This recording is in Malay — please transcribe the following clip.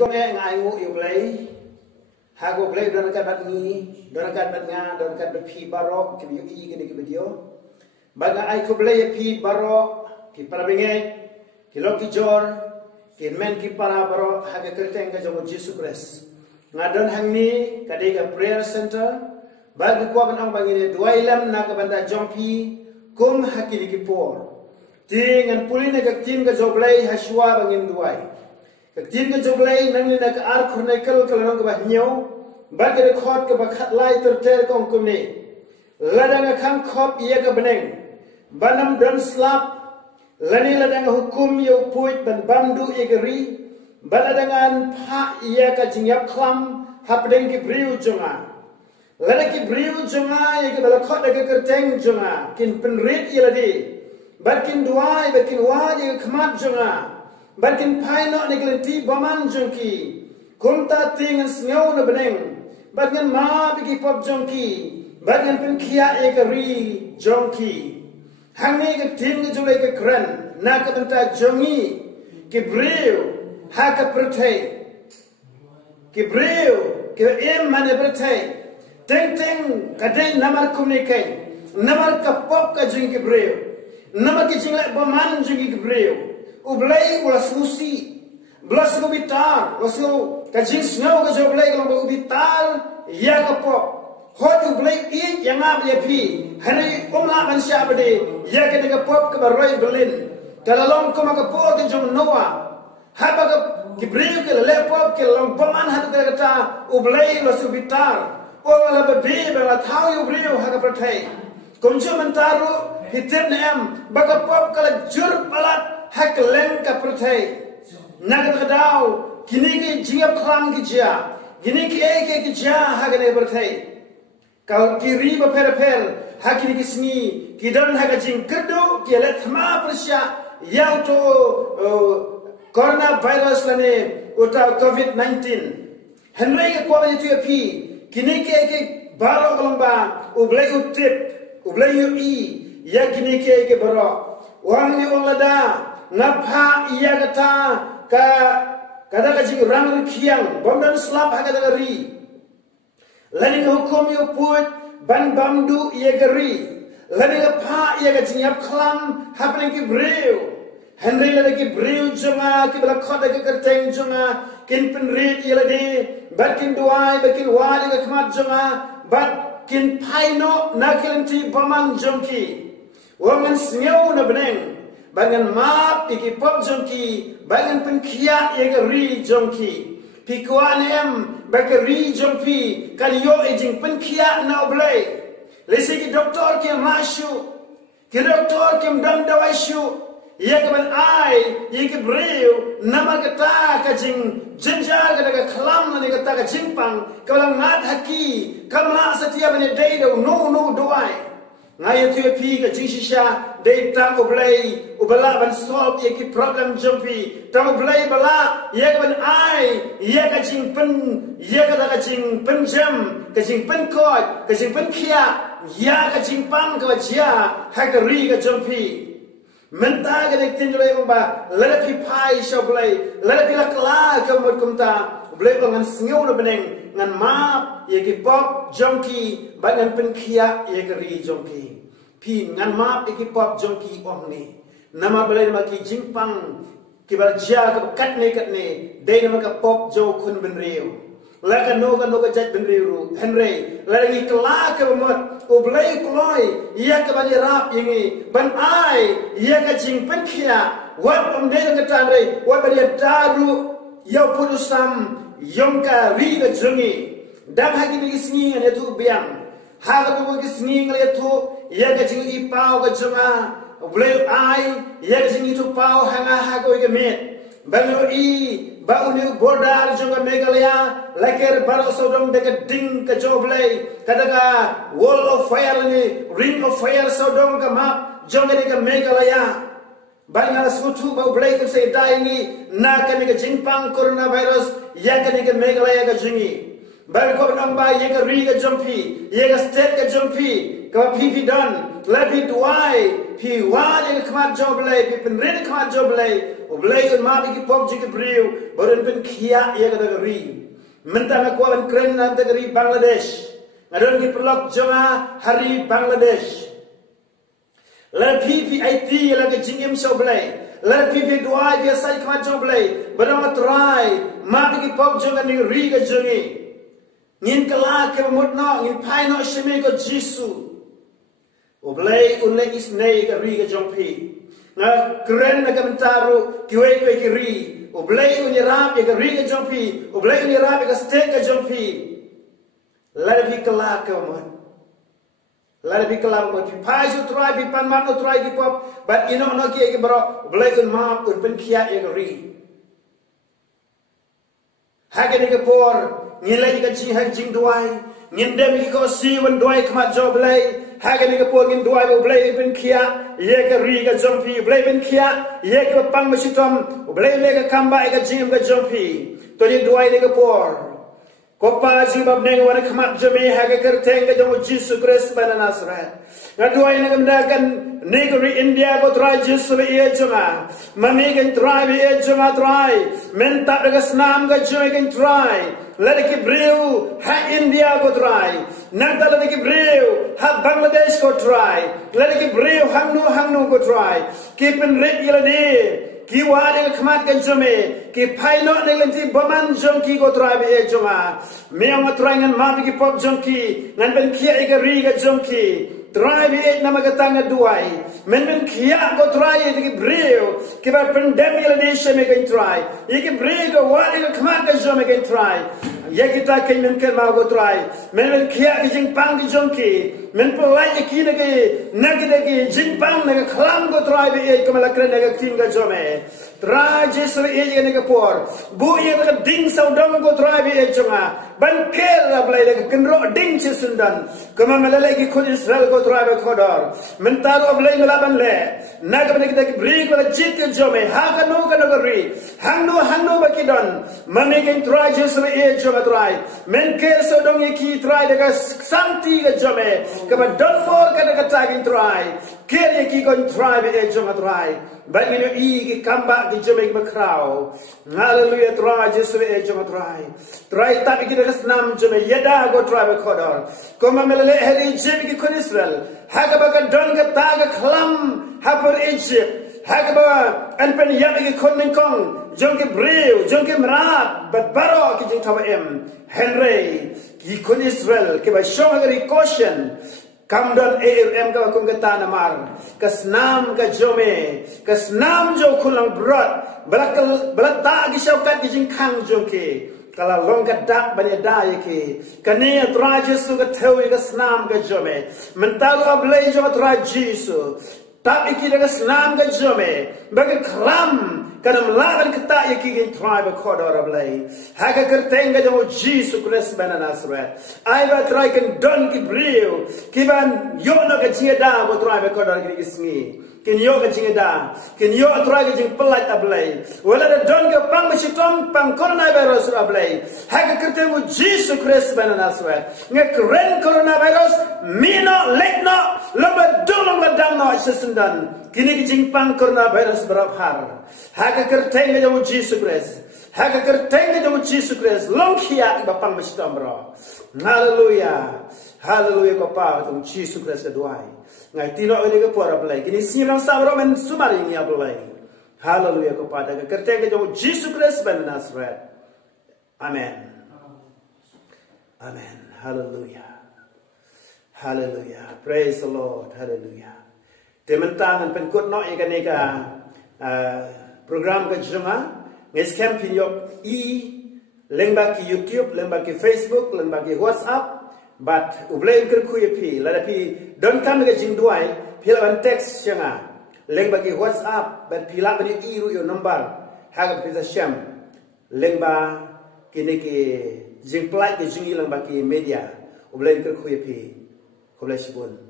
Kung ngai ngu iulay, hago blay doon kat bat ni, doon kat bat nga, doon kat bat pi baro, kibiyo gini kibiyo. Baga ay ko blay pi baro, ki parabingay, ki loki jor, ki men ki para baro, haga kerteng ka jomo Jesus Christ. Nga doon hang ni, kadega prayer center, baga ko ang bangine duwailam na kabanda jompi, kum hakili ki por. Tingan puli na kaktin ka joblay haswa bangin duwai. Kaktin ka joblay nang nina ka ar kurnaikal kalanong ka bahnyaw, baga de khot ka bakhat lai terter kong kumni. Ladang akam khop iya ka beneng, banam dan slap, lani ladang hukum yo puit ban bamdu iya geri, baladangan pa iya ka jingyap klam, hapdeng ki briu jonga. Ladang ki briu jonga iya ka balakot daga kerteng jonga, kin penrit iya ladi. Barkin duai, barkin wajah kemat jonga, barkin paino neglenti baman jongki, kumta tingan sengau na beneng, barkin ma bigi pop jongki, barkin penkia ekari jongki, hangi ke tin ke julai ke keren, nak ke benta jongi, ke breu, haka pertai, ke breu, ke mana pertai, teng kadai namar kumnikai, namar kapop ka jongi ke breu. Nama kecilnya baman juga kebreu, ublay ulas musi, belas kubitar, wasu kacing snow kacau ublay kalau kubitar, ya kapok, hot ublay it yang apa ya pi, hari umlah siapa deh, ya kena kapok kebaroy Berlin, kalau long kau makapok kacau Noah, haba kebreu ke lepop ke long baman hatu kata ublay ulas kubitar, orang lebih bela tahu ublay haka pertai, kunci mentaru. Hitip nem baka pop kala jur palat hak leng ka pertai naga kadau kini ki jiap klam ki jia kini ki eke ki jia hagane pertai kau kiri ba per hak kini ki sni ki don haga jing kedo ki let ma persya yang to coronavirus lane uta COVID-19 henry ke kwa itu pi kini ki eke baro kalamba ublay utip ublay ui ya kini ke baro wang ni wang lada ngapa iya kata kata kajing rang kiang bomdan slap hakata ri lani hukum yo put ban bamdu iya geri lani ngapa iya kajing yap klam happening ki breu henry lani ki breu jonga ki bala khota ki kerteng jonga kin penrit iya ladi bakin duai bakin wali ka khamat jonga bat kin paino nakilanti baman jongki wangan sengau na beneng, bangan map iki pop jongki, bangan penkia yang ri jongki, pikuan em bagi ri jongpi, kaliyo ejing penkia na oblay, lesi ki doktor ki masyu, ki doktor ki dam dawai syu, ia keban ai, ia ki breu, nama kata kajing jenjar kata kelam na kata kajimpang, kalau ngat haki, kalau nak setia bani day do no doai. Ngaya tu pi ka jingsha dei tang oblay ubala ban solve ye ki problem jumpi tang oblay bala ye ban ai ye ka jing pen ye ka jing pen jam ka jing pen koi ka jing pen kia ya ka jing pang ka jia ha ka ri ka jumpi menta ka dei tin jolay ba la pi pai sho blay la pi la kala ka mot kumta oblay ngan sngeu na beneng ngan map ye ki pop jongki bangan penkia ye ka ri jongki pi ngan map ye ki pop jongki ong ni nama balai ma ki jimpang ki bar jia ka kat ne dei nama ka pop jo kun ben reu la ka no ka jat ben reu henry la ngi kla ka mot oblay kloi ya ka bani rap yengi ban ai ya ka jing penkia wat om dei ka tan rei wat bani daru ya pudusam yongka ri ga jungi dam hagi bi sngi ne tu biang ha ga tu bi sngi ngle tu ya ga jingi pau ga junga bleu ai ya ga jingi tu pau hanga ha go ga met balu i ba uni bordar junga megalaya laker baro sodom de ga ding ka joblay kadaga wall of fire ni ring of fire sodom ga map jonga de ga megalaya banyak suatu bau blay ke say daingi na kami ke jingpang coronavirus ya kami ke megalaya ke jingi baru kau nang ba ya ke ri ke jumpi ya ke state ke jumpi ke pipi don lebih duai pi wa de khmat job le pi pen ren khmat job le oblei un ma bi ki pop ji ki briu boren pen khia ye ga da ri menta me ko ban kren na da ri Bangladesh ngadon ki pelok jonga hari Bangladesh la pi IT la ga jingim so blai la pi dua dia sai khmat job le boren try ma bi ki pop jonga ni ri ga jongi ngin kala ke mot no ngin pai no shime ko jisu oblei unle is nei ga ri ga jongpi na kren na kamtaru kiwe kwe ki ri oblei unye rap ga ri ga jongpi oblei unye rap ga steak ga jongpi la bi kala ke mot la bi kala mot pai ju try bi pan man no try ki pop but ino no ki ke bro oblei un ma un pen khia ga ri hagene ke por ngilai ka chi hak jing duai ngin dem ki ko si wan duai khmat job lay hagene ke por ngin duai oblei ben khia ye ka ri ka jompi oblei ben khia ye ka pang masitom oblei le ka kamba ka jim ka jompi to ni duai ne ka por ko pa ji bab ne wan khmat jome haga ker teng ka jom Jesus Christ bana Nazareth na duai ne kam kan negeri India ko try Jesus le ye joma mami kan try be ye joma try menta daga snam ka joy kan try let ki breu ha India ko try nanta let ki breu ha Bangladesh ko try let ki breu hangnu ko try kepen red yela de ki wa de khmat kan jome ki phaino ne lenti baman jong ki ko try be ye joma me ang try ngan ma ki pop jong ki ngan ben khia ga ri ga jong ki try be namagatanga duai men khia ko try ki breu ki ba pandemic yela de sheme kan try ki breu wa de khmat kan jome kan try ya kita kan men ker ma go try men khia ki jing pang ki jong ki men pelai ki ne ki nagde ki jing pang ne khlam go try be ko mala kren ne tin ga jome try jesu e ne ka por bu ye ka ding sau dong go try be jonga ban ker la blai le kan ro ding che sundan ko ma mala le ki khud Israel go try be khodor men taro blai mala ban le na ka ne ki brik wala chit ke jome ha ka no ri hangno ba ki don mame ken try jesu e jonga try men ker so dong ye ki try de ka samti ga jome ka ba don for ka de ka tagin try ker ye ki kon try be e jonga try ba ni e ki kamba ki jome ki ba krao hallelujah try jesu e jonga try ta bi ki de snam jome yeda go try be khodor ko ma mele heri jeme ki kon Israel ha ka ba ka don ka ta ga khlam ha por Egypt hagba an pen yab ki kon ning kong jong ke breu jong ke mrat bat baro ki jing thawa em Henry ki kon Israel ke ba shong agari caution kam don ARM ka kong kata namar kasnam ka jome kasnam jo kulang brot balata ki shaukat ki jing khang jong ke kala long ka dak bani da yake kane tra Jesu ka thewi ka snam ka jome mentalo ablay jo tra Jesu tapi kita ke senam ke jome bagi kram kadam lawan kita yaki gen tribe kodor ablay haga kerteng ke jomo Jesus Christ bana Nazareth ai ba try kan don ki breu ki ban yo no ke jida bo tribe kodor ki sngi kin yo ke jida kin yo try ke jing pelat ablay wala da don ke pang masitom pang coronavirus ablay haga kerteng Jesus Christ bana Nazareth nge kren coronavirus mino lekno loba dolong ladang no sesendan kini ki jingpang coronavirus berabhar haga kerteng ke jomo Jesus Christ haga kerteng ke jomo Jesus Christ long khia ba pang masitom bro hallelujah ko pa jomo Jesus Christ ke duai ngai tino ini ke por ablay kini sinang sabro men sumari ngi ablay hallelujah ko pa haga kerteng ke jomo Jesus Christ ben Nazareth amen hallelujah praise the Lord hallelujah tementangan penkut no ika program ke jonga nges campaign yok lengba ki YouTube lengba ki Facebook lengba ki WhatsApp but ublay ker kuyepi ladapi don kam ke jing duai pilawan text jonga lengba ki WhatsApp but pilak ni ru yo number haga pisa sham lengba kini ki jing plai ke jing lengba ki media ublay ker kuyepi Kau boleh sebut